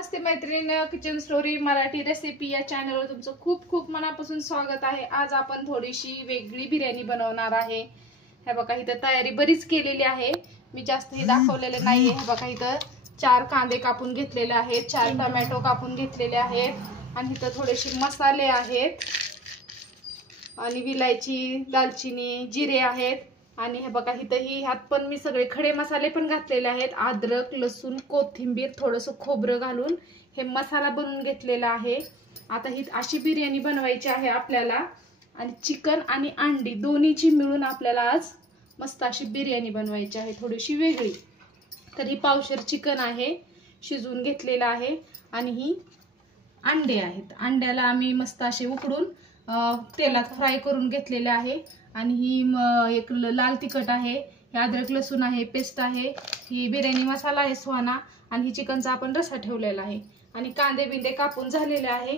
नमस्ते मैत्रिणी, kitchen story Marathi recipe या चॅनलवर तुमचं खूप खूप मनापासून स्वागत आहे। आज आपण थोडीशी वेगळी बिर्याणी बनवणार आहे। हे बघा इथं तयारी बरीच केलेली आहे, मी जास्त हे दाखवलेले नाहीये। हे बघा इथं 4 कांदे कापून घेतलेले आहेत, 4 टोमॅटो कापून घेतलेले आहेत आणि इथं थोडेसे मसाले आहेत आणि विलायची, दालचिनी, जिरे आहेत आणि हे बघा इथंही ह्यात पण मी सगळे खडे मसाले पण घातलेले आहेत। अद्रक, लसूण, कोथिंबीर, थोडंसं खोबरं घालून हे मसाला बनवून घेतलेला आहे। आता ही अशी बिर्याणी बनवायची आहे आपल्याला आणि चिकन आणि अंडी दोन्हीची मिळून आपल्याला आज मस्त अशी बिर्याणी बनवायची आहे, थोडीशी वेगळी। तर ही पावशेर चिकन आहे, शिजवून घेतलेला आहे आणि ही अंडे आहेत। अंड्याला आम्ही मस्त असे उकडून तेलात फ्राय करून घेतलेले आहे आणि ही एक लाल तिखट आहे, हे अद्रक लसूण आहे पेस्ट आहे, ही बिर्याणी मसाला आहे सुहाना आणि ही चिकनचा आपण रस्सा ठेवलेला आहे आणि कांदे बिंदे कापून झालेले आहे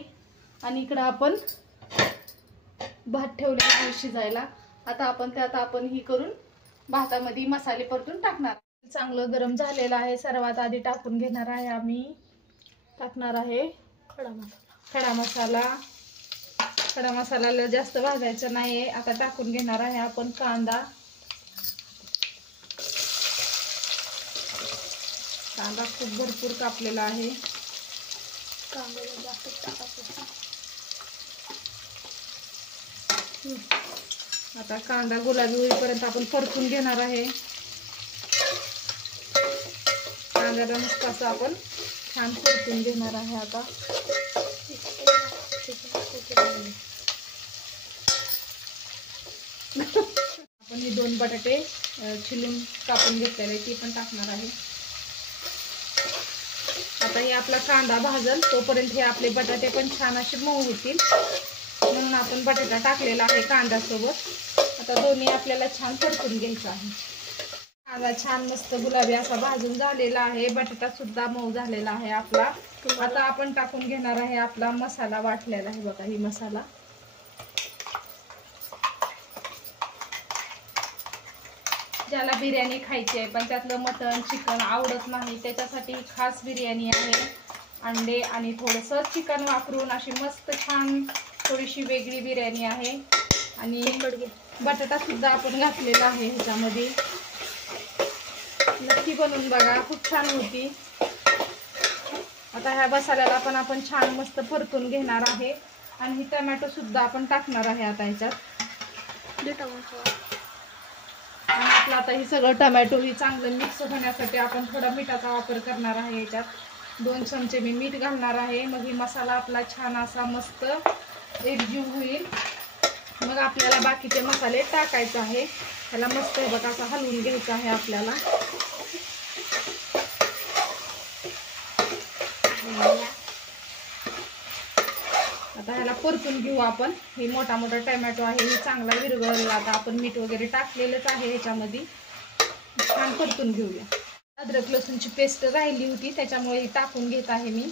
आणि इकडे आपण भात ठेवलेला आहे शिजायला। आता आपण त्यात ही करून भातामध्ये मसाले परतून टाकणार। चांगलं गरम झालेलं आहे, सर्वात आधी टाकून घेणार आहे आम्ही टाकणार आहे खडा मसाला। खडा मसाला जास्त भाजायचा नाही। आता टाकून घेणार आहे आपण कांदा। कांदा खूप भरपूर कापलेला आहे, कांदा जास्त टाकायचा। आता कांदा गुलाबी होईपर्यंत आपण परतून घेणार आहे। कांद्याला मस्त असं आपण छान परतून घेणार आहे। आता आपण हे 2 बटाटे चिरून कापून घेतलेले ते पण टाकणार आहे। आता हे आपला कांदा भाजल तोपर्यंत हे आपले बटाटे पण छान असे मऊ होतील, म्हणून आपण बटाटा टाकलेला आहे कांद्यासोबत। आता दोन्ही आपल्याला छान परतून घ्यायचं आहे। कांदा छान मस्त गुलाबी असा भाजून झालेला आहे, बटाटा सुद्धा मऊ झालेला आहे आपला। आता आपण टाकून घेणार आहे आपला मसाला वाटलेला आहे, बघा ही मसाला। ज्याला बिर्याणी खायची आहे पण त्यातलं मटण चिकन आवडत नाही, त्याच्यासाठी खास बिर्याणी आहे। अंडे आणि थोडंसं चिकन वापरून अशी मस्त छान थोडीशी वेगळी बिर्याणी आहे आणि बटाटा सुद्धा आपण घातलेला आहे ह्याच्यामध्ये। नक्की बनवून बघा, खूप छान होती। आता ह्या मसाल्याला पण आपण छान मस्त परतून घेणार आहे आणि ही टोमॅटो सुद्धा आपण टाकणार आहे आता ह्याच्यात। आणि आपलं आता ही सगळं टोमॅटो ही चांगलं मिक्स होण्यासाठी आपण थोडा मिठाचा वापर करणार आहे। ह्याच्यात 2 चमचे मी मीठ घालणार आहे, मग ही मसाला आपला छान असा मस्त एकजीव होईल। मग आपल्याला बाकीचे मसाले टाकायचे आहे, त्याला मस्त हे बघा असं हलवून घ्यायचं आहे आपल्याला। आता ह्याला परतून घेऊ आपण। हे मोठा मोठा टोमॅटो आहे, हे चांगला विरघळला। आता आपण मीठ वगैरे टाकलेलंच आहे ह्याच्यामध्ये, छान परतून घेऊया। अद्रक लसूणची पेस्ट राहिली होती त्याच्यामुळे ही टाकून घेत आहे मी।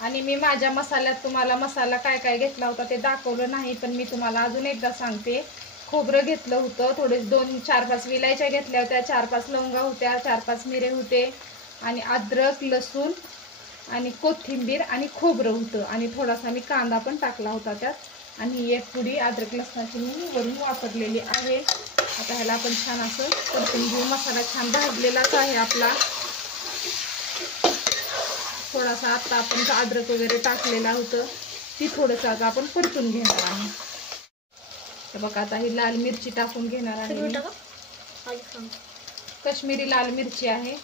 आणि मी माझ्या मसाल्यात तुम्हाला मसाला काय काय घेतला होता ते दाखवलं नाही, पण मी तुम्हाला अजून एकदा सांगते। खोबरं घेतलं होतं, थोडे 4-5 विलायच्या घेतल्या होत्या, 4-5 लवंगा होत्या, 4-5 मिरे होते आणि अद्रक लसूण आणि कोथिंबीर आणि खोबरं होतं आणि थोडासा मी कांदा पण टाकला होता त्यात आणि एक पुडी अद्रक लसणाची मी वरून वापरलेली आहे। आता ह्याला आपण छान असं परतून घेऊ। मसाला छान भाजलेलाच आहे आपला। थोडासा आता आपण अद्रक वगैरे टाकलेला होतं ती थोडंसं आता आपण परतून घेणार आहे। तर बघा आता ही लाल मिरची टाकून घेणार आहे, काश्मीरी लाल मिरची आहे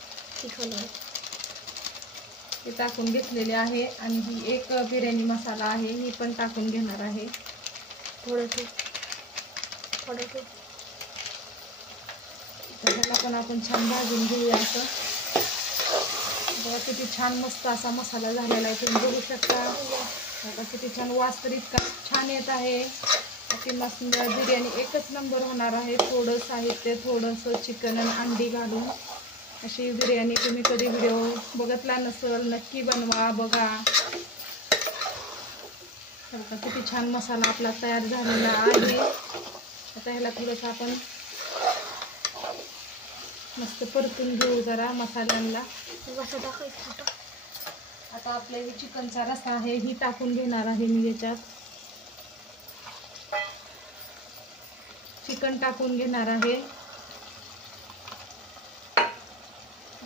ती टाकून घेतलेली आहे आणि ही एक बिर्याणी मसाला आहे, ही पण टाकून घेणार आहे। थोडं त्याला पण आपण छान भाजून घेऊया। असं बघा किती छान मस्त असा मसाला झालेला आहे, तुम्ही बघू शकता। बघा किती छान वास तर इतका छान येत आहे की मस्त बिर्याणी एकच नंबर होणार आहे। थोडं साहित्य, थोडंसं चिकन आणि अंडी घालून अशी बिर्याणी तुम्ही कधी व्हिडिओ बघितला नसेल नक्की बनवा, बघा। बघा किती छान मसाला आपला तयार झालेला आहे। आता ह्याला थोडंसं आपण मस्त परतून घेऊ जरा मसाल्यांना। आता आपलं हे चिकनचा रस्सा आहे ही टाकून घेणार आहे मी याच्यात. चिकन टाकून घेणार आहे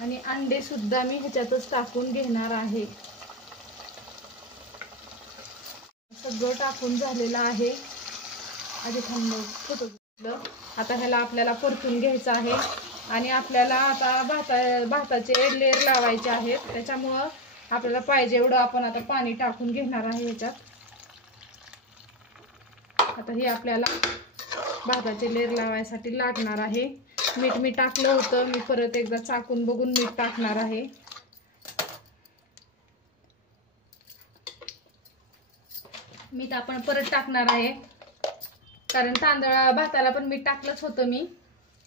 आणि अंडे सुद्धा मी ह्याच्यातच टाकून घेणार आहे. सगळं टाकून झालेलं आहे. आधी थांबलं. आता ह्याला आपल्याला परतून घ्यायचं आहे आणि आपल्याला आता भाताचे लेयर लावायचे आहेत. त्याच्यामुळं आपल्याला पाहिजे एवढं आपण आता पाणी टाकून घेणार आहे ह्याच्यात. आता हे आपल्याला भाताचे लेयर लावायसाठी लागणार आहे. मीठ मी टाकलं होतं, मी परत एकदा चाकून बघून मीठ टाकणार आहे. मीठ आपण परत टाकणार आहे कारण भाताला पण मीठ टाकलंच होतं मी.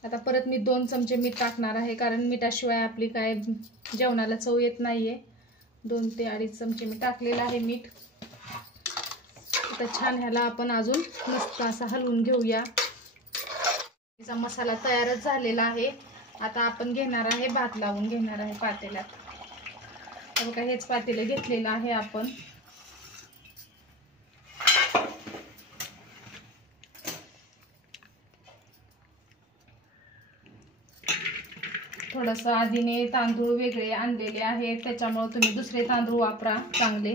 आता परत मी 2 चमचे मीठ टाकणार आहे कारण मिठाशिवाय आपली काय जेवणाला चव येत नाहीये. 2 ते 2.5 चमचे मी टाकलेलं आहे मीठ. आता छान ह्याला आपण अजून मस्त असं हलवून घेऊया. त्याचा मसाला तयारच झालेला आहे. आता आपण घेणार आहे भात लावून घेणार आहे पातेल्यात. तर बघा हेच पातेलं घेतलेलं आहे आपण. थोडंसं आधीने तांदूळ वेगळे आणलेले आहेत त्याच्यामुळे तुम्ही दुसरे तांदूळ वापरा चांगले.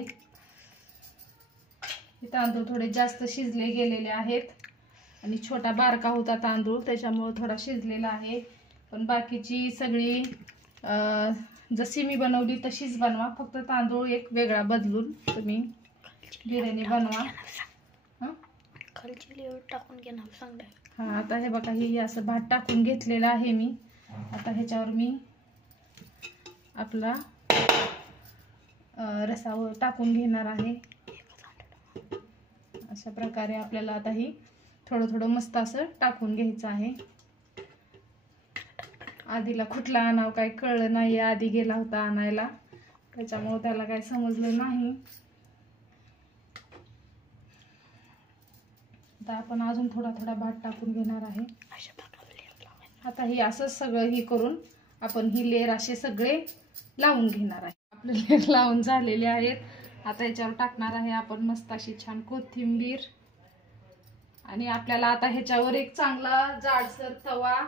हे तांदूळ थोडे जास्त शिजले गेलेले आहेत आणि छोटा बारका होता तांदूळ त्याच्यामुळे थोडा शिजलेला आहे. पण बाकीची सगळी जशी मी बनवली तशीच बनवा. फक्त तांदूळ एक वेगळा बदलून तुम्ही बिर्याणी बनवा. खालची लेअर टाकून घेणार सांगते. हां आता हे बघा हे असं भात टाकून घेतलेलं आहे मी. आता ह्याच्यावर मी आपला रस्सा टाकून घेणार आहे. अशा प्रकारे आपल्याला आता ही थोडं थोडं मस्त असं टाकून घ्यायचं आहे. आधीला कुठला आणावं काय कळलं नाही. आधी गेला होता आणायला त्याच्यामुळे त्याला काय समजलं नाही. आता आपण अजून थोडा थोडा भात टाकून घेणार आहे. आता ही असं सगळं ही करून आपण ही लेयर असे सगळे लावून घेणार आहे. आपले लेयर लावून झालेले आहेत. आता याच्यावर टाकणार आहे आपण मस्त अशी छान कोथिंबीर आणि आपल्याला आता ह्याच्यावर एक चांगला जाडसर तवा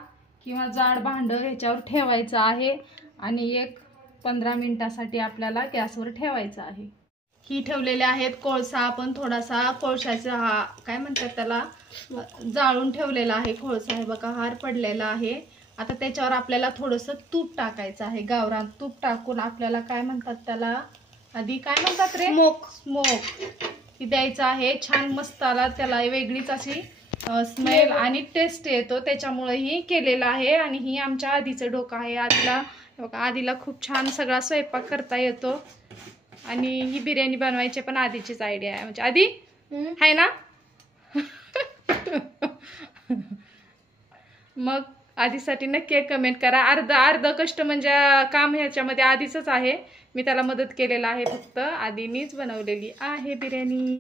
किंवा जाड भांडं ह्याच्यावर ठेवायचं आहे आणि एक 15 मिनिटासाठी आपल्याला गॅसवर ठेवायचं आहे. ही ठेवलेले आहेत कोळसा. आपण थोडासा कोळशाचा हा काय म्हणतात त्याला जाळून ठेवलेला आहे कोळसा. हे बघा हार पडलेला आहे. आता त्याच्यावर आपल्याला थोडंसं तूप टाकायचं आहे. गावरान तूप टाकून आपल्याला काय म्हणतात त्याला आधी काय म्हणतात रे स्मोक ही द्यायचं आहे. छान मस्त आला त्याला वेगळीच अशी स्मेल आणि टेस्ट येतो त्याच्यामुळे ही केलेलं आहे. आणि ही आमच्या आधीचं डोकं आहे. आधीला खूप छान सगळा स्वयंपाक करता येतो आणि ही बिर्याणी बनवायची पण आधीचीच आयडिया आहे. म्हणजे आधी आहे ना. मग आधीसाठी नक्की कमेंट करा. अर्ध कष्ट म्हणजे काम ह्याच्यामध्ये आधीच आहे. मी त्याला मदत केलेला आहे. फक्त आधीनीच बनवलेली आहे बिर्याणी.